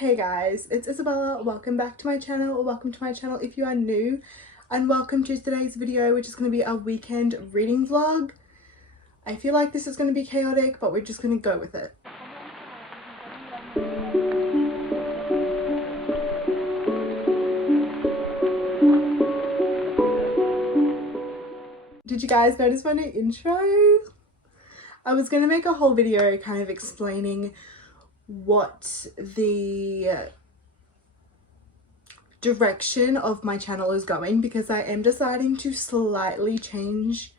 Hey guys, it's Isabella. Welcome back to my channel, or welcome to my channel if you are new, and welcome to today's video, which is going to be a weekend reading vlog. I feel like this is going to be chaotic, but we're just going to go with it. Did you guys notice my new intro? I was going to make a whole video kind of explaining what the direction of my channel is going, because I am deciding to slightly change,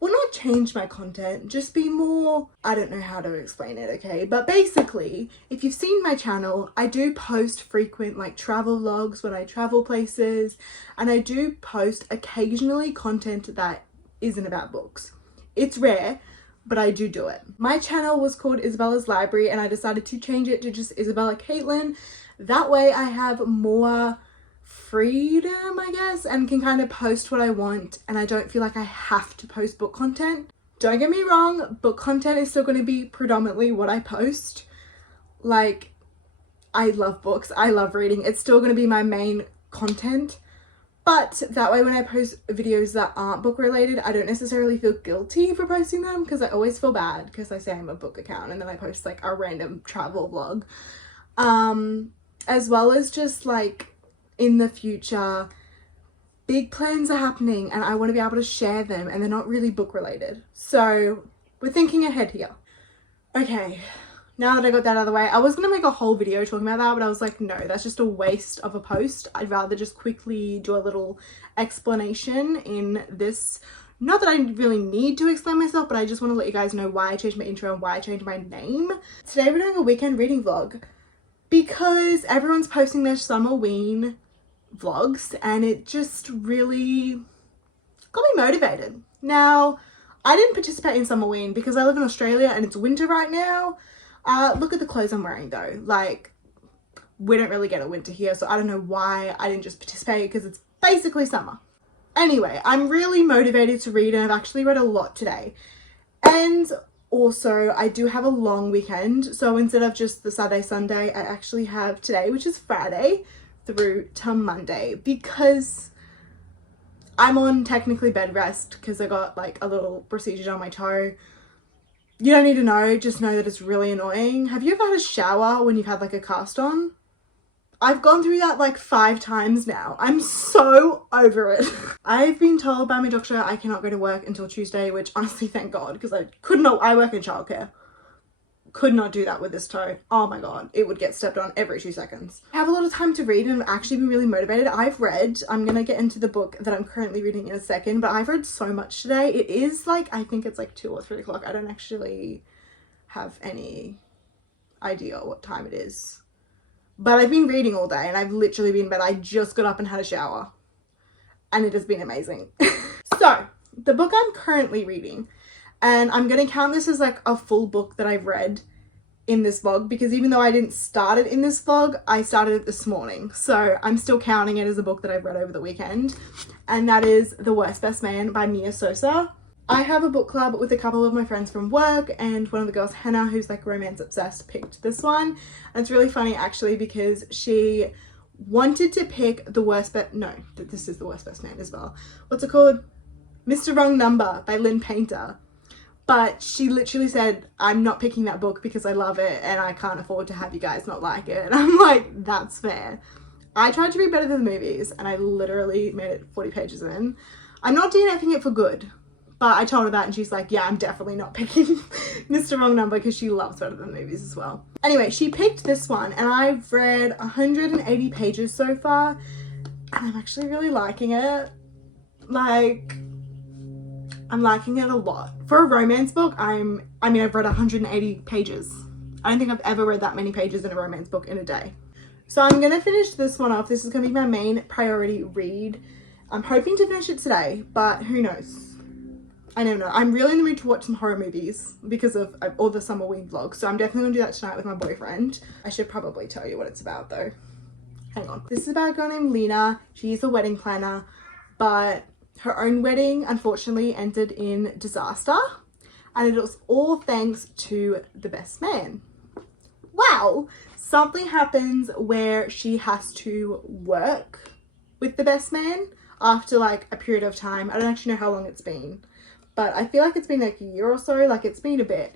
well, not change my content, just be more, I don't know how to explain it, okay? But basically, if you've seen my channel, I do post frequent like travel vlogs when I travel places, and I do post occasionally content that isn't about books. It's rare, but I do it. My channel was called Isabella's Library, and I decided to change it to just Isabella Caitlin. That way I have more freedom, I guess, and can kind of post what I want, and I don't feel like I have to post book content. Don't get me wrong, book content is still going to be predominantly what I post. Like, I love books, I love reading, it's still going to be my main content. But that way when I post videos that aren't book related, I don't necessarily feel guilty for posting them, because I always feel bad because I say I'm a book account and then I post like a random travel vlog. As well as just like in the future, big plans are happening and I want to be able to share them, and they're not really book related. So we're thinking ahead here. Okay. Now that I got that out of the way, I was going to make a whole video talking about that, but I was like, no, that's just a waste of a post. I'd rather just quickly do a little explanation in this. Not that I really need to explain myself, but I just want to let you guys know why I changed my intro and why I changed my name. Today we're doing a weekend reading vlog because everyone's posting their Summerween vlogs, and it just really got me motivated. Now, I didn't participate in Summerween because I live in Australia and it's winter right now. Look at the clothes I'm wearing though. Like, we don't really get a winter here, so I don't know why I didn't just participate, because it's basically summer. Anyway, I'm really motivated to read, and I've actually read a lot today. And also, I do have a long weekend, so instead of just the Saturday, Sunday, I actually have today, which is Friday, through to Monday, because I'm on technically bed rest because I got like a little procedure on my toe. You don't need to know, just know that it's really annoying. Have you ever had a shower when you've had like a cast on? I've gone through that like 5 times now. I'm so over it. I've been told by my doctor I cannot go to work until Tuesday, which honestly, thank God, because I work in childcare. Could not do that with this toe. Oh my God, it would get stepped on every 2 seconds. I have a lot of time to read and I've actually been really motivated. I'm gonna get into the book that I'm currently reading in a second, but I've read so much today. It is like, I think it's like 2 or 3 o'clock. I don't actually have any idea what time it is. But I've been reading all day and I've literally been in bed. I just got up and had a shower and it has been amazing. So, the book I'm currently reading, and I'm going to count this as like a full book that I've read in this vlog, because even though I didn't start it in this vlog, I started it this morning. So I'm still counting it as a book that I've read over the weekend. And that is The Worst Best Man by Mia Sosa. I have a book club with a couple of my friends from work, and one of the girls, Hannah, who's like romance obsessed, picked this one. And it's really funny actually, because she wanted to pick this is The Worst Best Man as well. What's it called? Mr. Wrong Number by Lynn Painter. But she literally said, I'm not picking that book because I love it and I can't afford to have you guys not like it. And I'm like, that's fair. I tried to read better than the movies and I literally made it 40 pages in. I'm not DNFing it for good, but I told her that and she's like, yeah, I'm definitely not picking Mr. Wrong Number, because she loves better than movies as well. Anyway, she picked this one and I've read 180 pages so far, and I'm actually really liking it. Like, I'm liking it a lot. For a romance book, I've read 180 pages. I don't think I've ever read that many pages in a romance book in a day. So I'm going to finish this one off. This is going to be my main priority read. I'm hoping to finish it today, but who knows? I never know. I'm really in the mood to watch some horror movies because of all the Summerween vlogs. So I'm definitely going to do that tonight with my boyfriend. I should probably tell you what it's about though. Hang on. This is about a girl named Lena. She's a wedding planner, but her own wedding unfortunately ended in disaster, and it was all thanks to the best man. Wow. something happens where she has to work with the best man after like a period of time. I don't actually know how long it's been, but I feel like it's been like a year or so, like it's been a bit.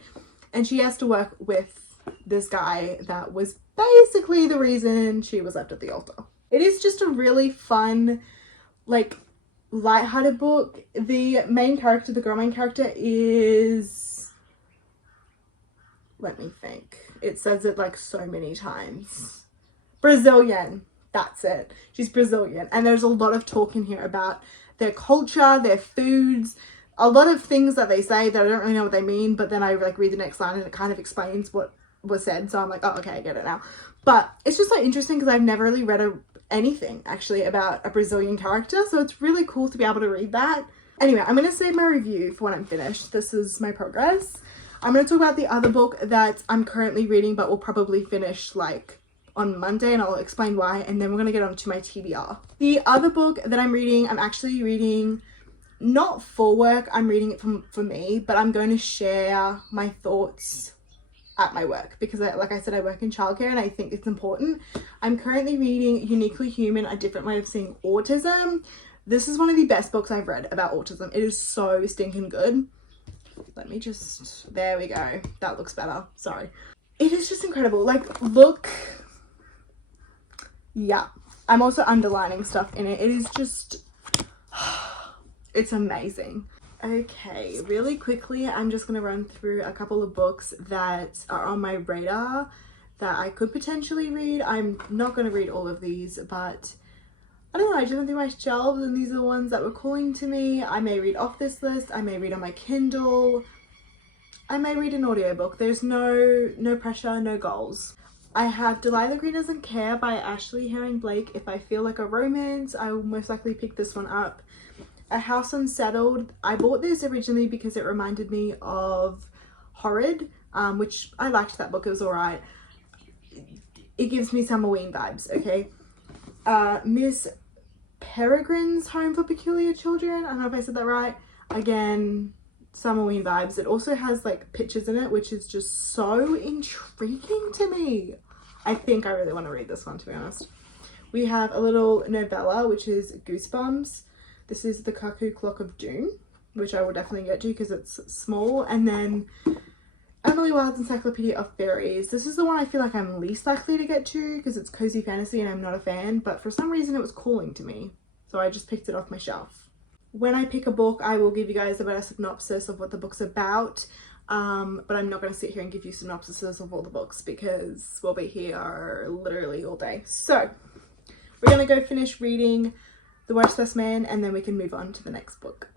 And she has to work with this guy that was basically the reason she was left at the altar. It is just a really fun, like, lighthearted book. The main character, the girl main character is, let me think, it says it like so many times, Brazilian. That's it. She's Brazilian. And there's a lot of talk in here about their culture, their foods, a lot of things that they say that I don't really know what they mean, but then I like read the next line and it kind of explains what was said. So I'm like, oh, okay, I get it now. But it's just so interesting because I've never really read anything actually about a Brazilian character. So it's really cool to be able to read that. Anyway, I'm going to save my review for when I'm finished. This is my progress. I'm going to talk about the other book that I'm currently reading, but will probably finish like on Monday, and I'll explain why, and then we're going to get on to my TBR. The other book that I'm reading, I'm actually reading not for work, I'm reading it for me, but I'm going to share my thoughts at my work because like I said, I work in childcare and I think it's important. I'm currently reading Uniquely Human, A Different Way of Seeing Autism. This is one of the best books I've read about autism. It is so stinking good. Let me just, there we go. That looks better. Sorry. It is just incredible. Like, look. Yeah. I'm also underlining stuff in it. It is just, it's amazing. Okay, really quickly, I'm just going to run through a couple of books that are on my radar that I could potentially read. I'm not going to read all of these, but I don't know, I just went through my shelves and these are the ones that were calling to me. I may read off this list, I may read on my Kindle, I may read an audiobook. There's no pressure, no goals. I have Delilah Green Doesn't Care by Ashley Herring Blake. If I feel like a romance, I will most likely pick this one up. A House Unsettled. I bought this originally because it reminded me of Horrid, which I liked that book, it was alright. It gives me Halloween vibes, okay? Miss Peregrine's Home for Peculiar Children. I don't know if I said that right. Again, Halloween vibes. It also has like pictures in it, which is just so intriguing to me. I think I really want to read this one, to be honest. We have a little novella, which is Goosebumps. This is The Cuckoo Clock of Doom, which I will definitely get to because it's small. And then Emily Wilde's Encyclopedia of Fairies. This is the one I feel like I'm least likely to get to because it's cozy fantasy and I'm not a fan, but for some reason it was calling to me. So I just picked it off my shelf. When I pick a book, I will give you guys a better synopsis of what the book's about. But I'm not going to sit here and give you synopsises of all the books because we'll be here literally all day. So we're going to go finish reading The Worst Best Man and then we can move on to the next book.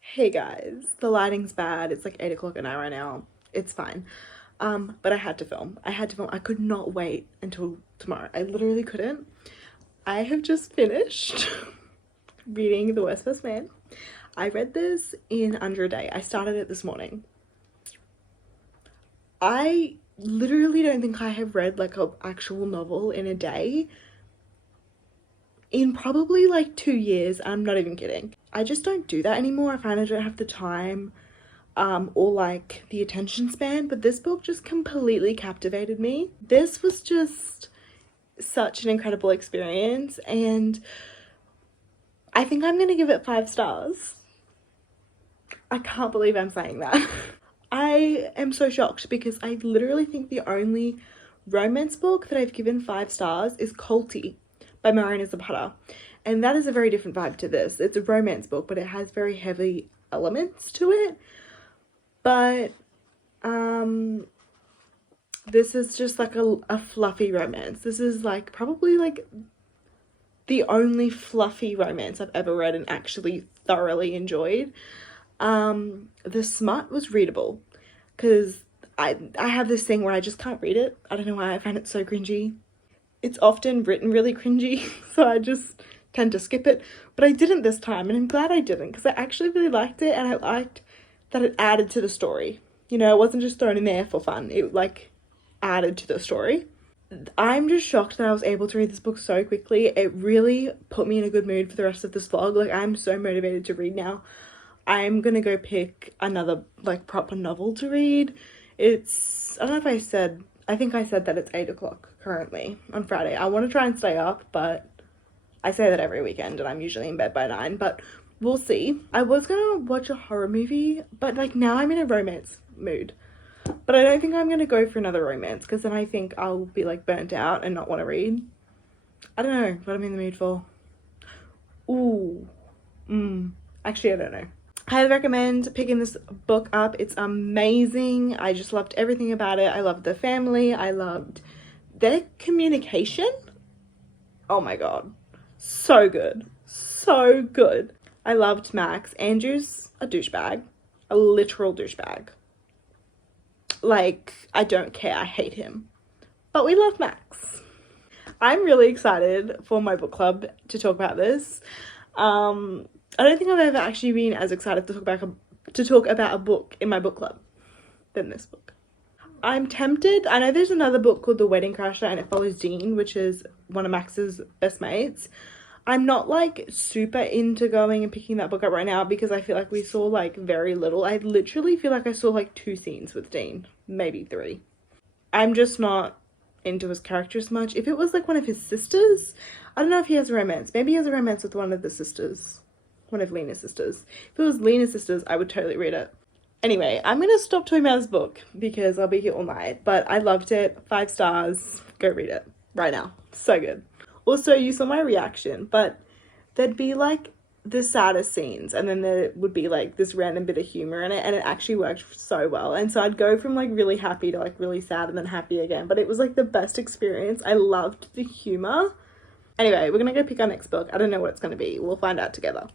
Hey guys, the lighting's bad. It's like 8 o'clock at night right now. It's fine. But I had to film. I could not wait until tomorrow. I literally couldn't. I have just finished reading The Worst Best Man. I read this in under a day. I started it this morning. I literally don't think I have read like an actual novel in a day in probably like 2 years. I'm not even kidding. I just don't do that anymore. I find I don't have the time or like the attention span, but this book just completely captivated me. This was just such an incredible experience and I think I'm gonna give it 5 stars. I can't believe I'm saying that. I am so shocked because I literally think the only romance book that I've given 5 stars is Colty by Marina Zapata. And that is a very different vibe to this. It's a romance book, but it has very heavy elements to it. But this is just like a fluffy romance. This is like probably like the only fluffy romance I've ever read and actually thoroughly enjoyed. The smut was readable because I have this thing where I just can't read it. I don't know why, I find it so cringy. It's often written really cringy, so I just tend to skip it. But I didn't this time, and I'm glad I didn't because I actually really liked it, and I liked that it added to the story. You know, it wasn't just thrown in there for fun. It like added to the story. I'm just shocked that I was able to read this book so quickly. It really put me in a good mood for the rest of this vlog. Like, I'm so motivated to read now. I'm gonna go pick another like proper novel to read. It's, I don't know if I think I said that it's 8 o'clock currently on Friday. I want to try and stay up, but I say that every weekend and I'm usually in bed by 9, but we'll see. I was gonna watch a horror movie, but like now I'm in a romance mood. But I don't think I'm gonna go for another romance because then I think I'll be like burnt out and not want to read. I don't know what I'm in the mood for. Ooh. Actually, I don't know. I highly recommend picking this book up. It's amazing. I just loved everything about it. I loved the family. I loved their communication. Oh my god. So good. So good. I loved Max. Andrew's a douchebag. A literal douchebag. Like, I don't care. I hate him. But we love Max. I'm really excited for my book club to talk about this. I don't think I've ever actually been as excited to talk about a book in my book club than this book. I'm tempted. I know there's another book called The Wedding Crasher and it follows Dean, which is one of Max's best mates. I'm not like super into going and picking that book up right now because I feel like we saw like very little. I literally feel like I saw like 2 scenes with Dean, maybe 3. I'm just not into his character as much. If it was like one of his sisters, I don't know if he has a romance. Maybe he has a romance with one of the sisters. One of Lena's sisters. If it was Lena's sisters, I would totally read it. Anyway, I'm gonna stop talking about this book because I'll be here all night, but I loved it. 5 stars. Go read it right now. So good. Also, you saw my reaction, but there'd be like the saddest scenes and then there would be like this random bit of humor in it, and it actually worked so well. And so I'd go from like really happy to like really sad and then happy again, but it was like the best experience. I loved the humor. Anyway, we're gonna go pick our next book. I don't know what it's gonna be. We'll find out together.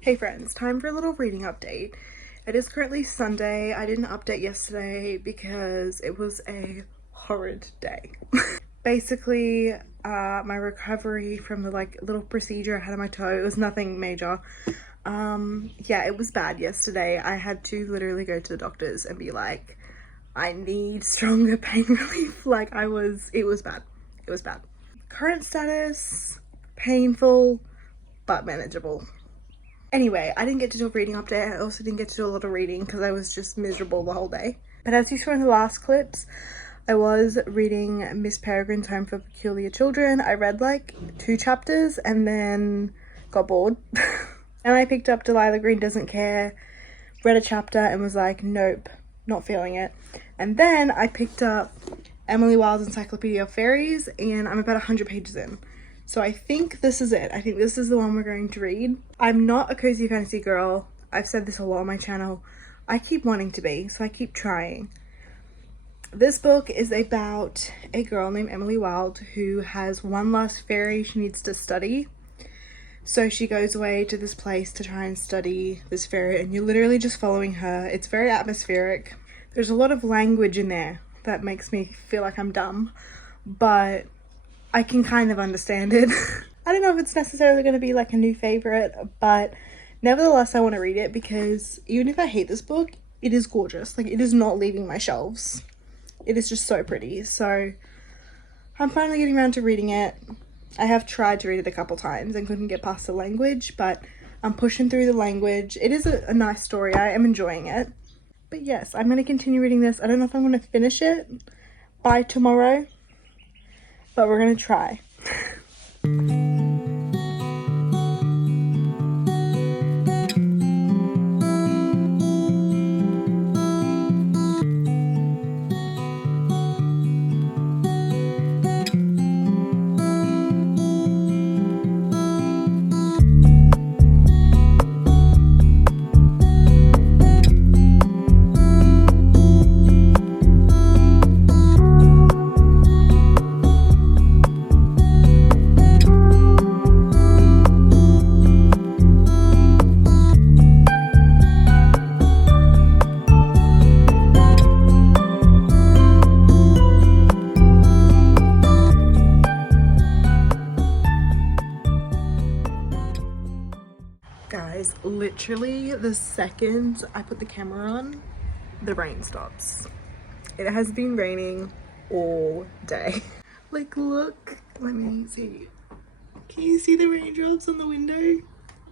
Hey friends, time for a little reading update. It is currently Sunday. I didn't update yesterday because it was a horrid day. Basically, my recovery from the like little procedure I had on my toe, it was nothing major. Yeah, it was bad yesterday. I had to literally go to the doctors and be like, I need stronger pain relief. Like it was bad. It was bad. Current status, painful, but manageable. Anyway, I didn't get to do a reading update. I also didn't get to do a lot of reading because I was just miserable the whole day. But as you saw in the last clips, I was reading Miss Peregrine's Home for Peculiar Children. I read like 2 chapters and then got bored. And I picked up Delilah Green Doesn't Care, read a chapter and was like, nope, not feeling it. And then I picked up Emily Wilde's Encyclopedia of Fairies and I'm about 100 pages in. So I think this is it. I think this is the one we're going to read. I'm not a cozy fantasy girl. I've said this a lot on my channel. I keep wanting to be, so I keep trying. This book is about a girl named Emily Wilde who has one last fairy she needs to study. So she goes away to this place to try and study this fairy and you're literally just following her. It's very atmospheric. There's a lot of language in there that makes me feel like I'm dumb, but I can kind of understand it. I don't know if it's necessarily going to be like a new favorite, but nevertheless I want to read it because even if I hate this book, it is gorgeous. Like it is not leaving my shelves. It is just so pretty. So I'm finally getting around to reading it. I have tried to read it a couple times and couldn't get past the language, but I'm pushing through the language. It is a nice story. I am enjoying it. But yes, I'm going to continue reading this. I don't know if I'm going to finish it by tomorrow, but we're going to try. Guys, literally the second I put the camera on, the rain stops. It has been raining all day. Like look, let me see. Can you see the raindrops on the window?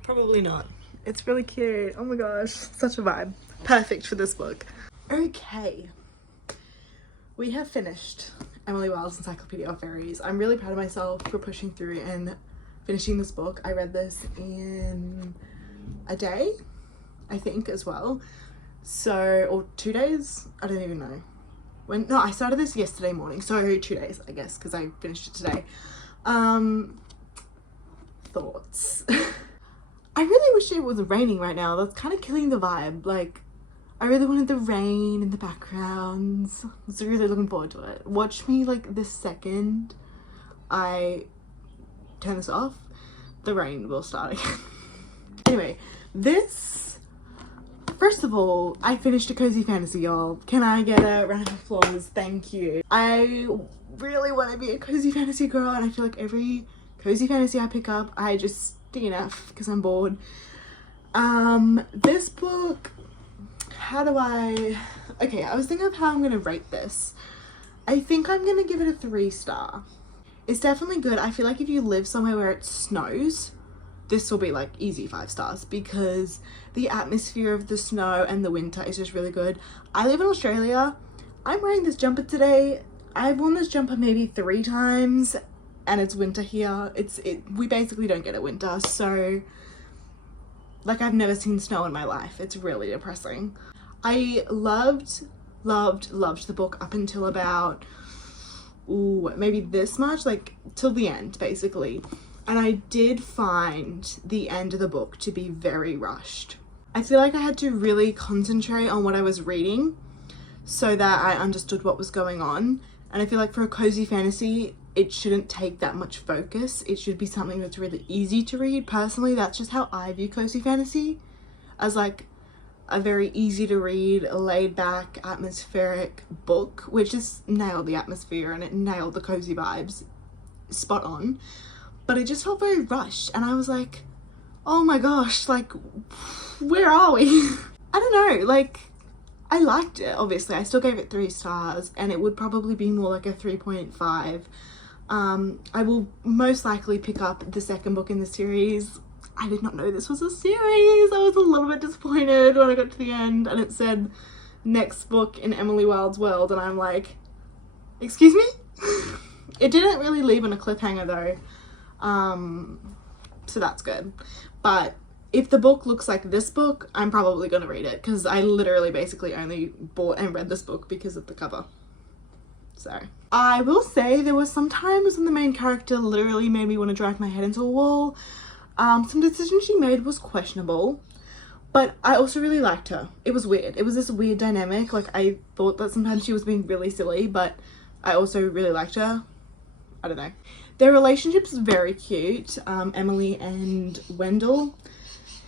Probably not. It's really cute. Oh my gosh, such a vibe. Perfect for this book. Okay, we have finished Emily Wilde's Encyclopedia of Fairies. I'm really proud of myself for pushing through and finishing this book. I read this in a day, I think, as well. So, or 2 days? I don't even know. No, I started this yesterday morning, so 2 days, I guess, because I finished it today. Thoughts. I really wish it was raining right now. That's kind of killing the vibe. Like, I really wanted the rain in the background. I was really looking forward to it. Watch me, like, the second I turn this off, the rain will start again. Anyway, this, first of all, I finished a cozy fantasy, y'all. Can I get a round of applause? Thank you. I really want to be a cozy fantasy girl, and I feel like every cozy fantasy I pick up, I just DNF because I'm bored. This book, okay, I was thinking of how I'm gonna rate this. I think I'm gonna give it a 3-star. It's definitely good. I feel like if you live somewhere where it snows, this will be like easy 5 stars because the atmosphere of the snow and the winter is just really good. I live in Australia. I'm wearing this jumper today. I've worn this jumper maybe 3 times and it's winter here. We basically don't get it winter, so like I've never seen snow in my life. It's really depressing. I loved the book up until about maybe this much, like till the end basically. And I did find the end of the book to be very rushed. I feel like I had to really concentrate on what I was reading so that I understood what was going on. And I feel like for a cozy fantasy, it shouldn't take that much focus. It should be something that's really easy to read. Personally, that's just how I view cozy fantasy, as like a very easy to read, laid back, atmospheric book, which just nailed the atmosphere and it nailed the cozy vibes spot on. But it just felt very rushed and I was like, oh my gosh, like, where are we? I don't know, like, I liked it, obviously. I still gave it 3 stars, and it would probably be more like a 3.5. I will most likely pick up the second book in the series. I did not know this was a series. I was a little bit disappointed when I got to the end and it said next book in Emily Wilde's world, and I'm like, excuse me? It didn't really leave on a cliffhanger though, so that's good. But if the book looks like this book, I'm probably gonna read it, because I literally basically only bought and read this book because of the cover. So I will say there were some times when the main character literally made me want to drive my head into a wall. Some decisions she made was questionable, but I also really liked her. It was weird. It was this weird dynamic. Like, I thought that sometimes she was being really silly, but I also really liked her. I don't know. Their relationship's very cute, Emily and Wendell.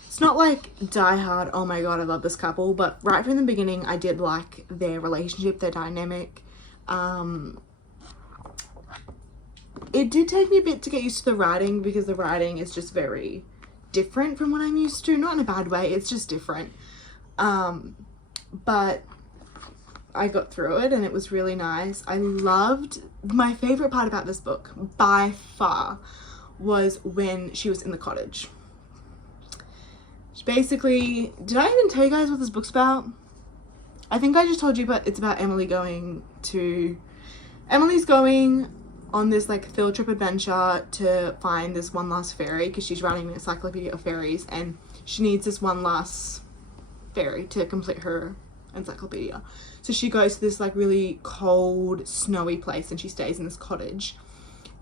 It's not like die hard, oh my god, I love this couple, but right from the beginning, I did like their relationship, their dynamic. It did take me a bit to get used to the writing, because the writing is just very different from what I'm used to. Not in a bad way, it's just different. But I got through it and it was really nice. I loved, my favorite part about this book by far was when she was in the cottage. Basically, did I even tell you guys what this book's about? I think I just told you, but it's about Emily's going on this like field trip adventure to find this one last fairy, because she's running an encyclopedia of fairies and she needs this one last fairy to complete her encyclopedia. So she goes to this like really cold, snowy place and she stays in this cottage.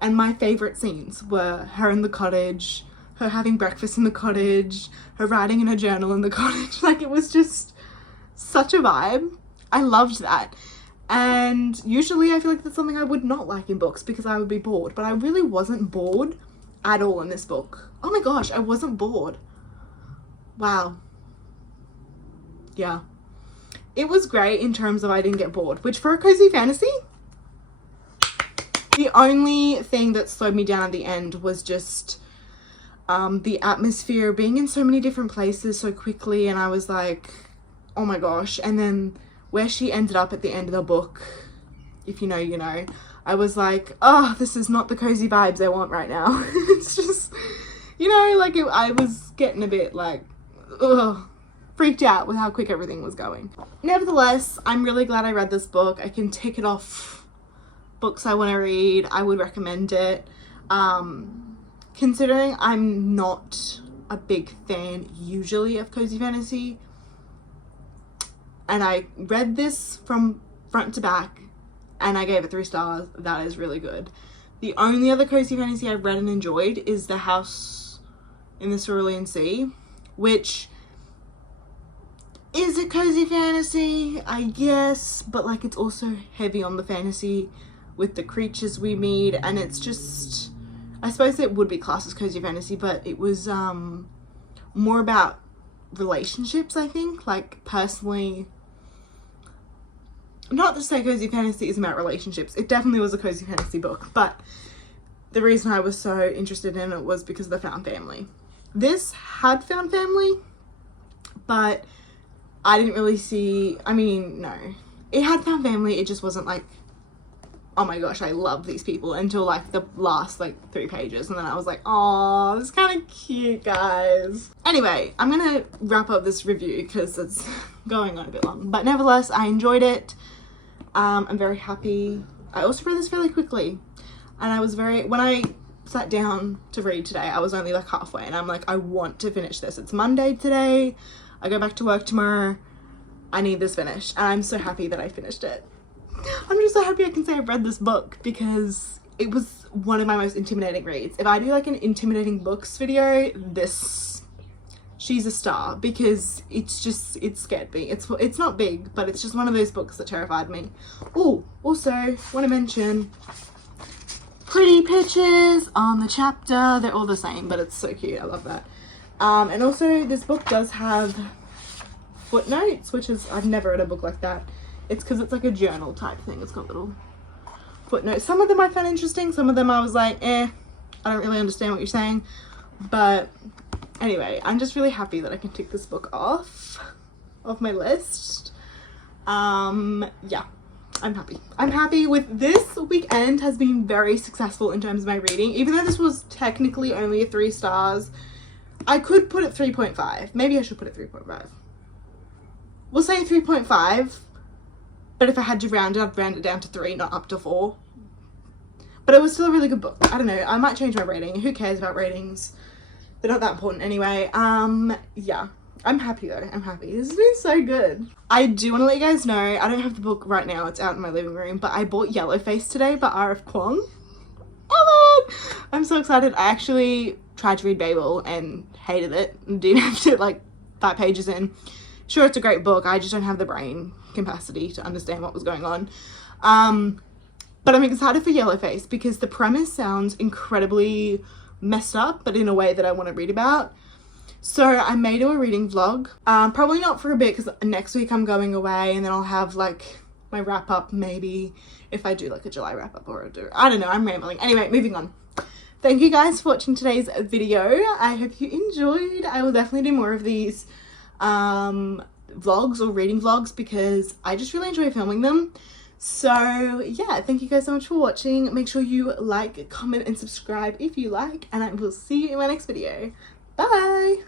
And my favorite scenes were her in the cottage, her having breakfast in the cottage, her writing in her journal in the cottage. Like, it was just such a vibe. I loved that. And usually I feel like that's something I would not like in books, because I would be bored, but I really wasn't bored at all in this book. Oh my gosh, I wasn't bored. Wow. Yeah. It was great in terms of I didn't get bored, which for a cozy fantasy, the only thing that slowed me down at the end was just the atmosphere, being in so many different places so quickly, and I was like, oh my gosh. And then where she ended up at the end of the book, if you know, you know, I was like, oh, this is not the cozy vibes I want right now. It's just, you know, like I was getting a bit like, ugh, freaked out with how quick everything was going. Nevertheless, I'm really glad I read this book. I can tick it off books I want to read. I would recommend it. Considering I'm not a big fan usually of cozy fantasy, and I read this from front to back and I gave it 3 stars, that is really good. The only other cozy fantasy I've read and enjoyed is The House in the Cerulean Sea, which is a cozy fantasy, I guess, but like it's also heavy on the fantasy with the creatures we meet, and it's just, I suppose it would be classed as cozy fantasy, but it was more about relationships, I think. Like, personally, not to say cozy fantasy is about relationships, it definitely was a cozy fantasy book, but the reason I was so interested in it was because of the found family. This had found family, but I didn't really see, I mean, no, it had found family, it just wasn't like, oh my gosh, I love these people, until like the last like 3 pages, and then I was like, oh, this is kind of cute, guys. Anyway, I'm gonna wrap up this review because it's going on a bit long, but nevertheless, I enjoyed it. I'm very happy. I also read this fairly quickly, and I was when I sat down to read today, I was only like halfway, and I'm like, I want to finish this. It's Monday today, I go back to work tomorrow, I need this finished, and I'm so happy that I finished it. I'm just so happy I can say I've read this book, because it was one of my most intimidating reads. If I do like an intimidating books video, she's a star, because it's just, it scared me. It's not big, but it's just one of those books that terrified me. Oh, also want to mention pretty pictures on the chapter. They're all the same, but it's so cute. I love that. And also this book does have footnotes, which is, I've never read a book like that. It's because it's like a journal type thing. It's got little footnotes. Some of them I found interesting. Some of them I was like, I don't really understand what you're saying. But Anyway, I'm just really happy that I can tick this book off of my list. Yeah, I'm happy. I'm happy with this weekend. Has been very successful in terms of my reading. Even though this was technically only a 3 stars, I could put it 3.5. Maybe I should put it 3.5. We'll say 3.5, but if I had to round it, I'd round it down to 3, not up to 4. But it was still a really good book. I don't know, I might change my rating. Who cares about ratings? They're not that important anyway. Yeah, I'm happy though. I'm happy. This has been so good. I do want to let you guys know, I don't have the book right now, it's out in my living room, but I bought Yellowface today by R.F. Kuang. Oh man, I'm so excited. I actually tried to read Babel and hated it and didn't have to, like, 5 pages in. Sure, it's a great book, I just don't have the brain capacity to understand what was going on. But I'm excited for Yellowface because the premise sounds incredibly messed up, but in a way that I want to read about. So I may do a reading vlog, probably not for a bit because next week I'm going away, and then I'll have like my wrap up, maybe if I do like a July wrap up, or I don't know, I'm rambling. Anyway, moving on. Thank you guys for watching today's video. I hope you enjoyed. I will definitely do more of these vlogs or reading vlogs because I just really enjoy filming them. So yeah, thank you guys so much for watching. Make sure you like, comment and subscribe if you like, and I will see you in my next video. Bye.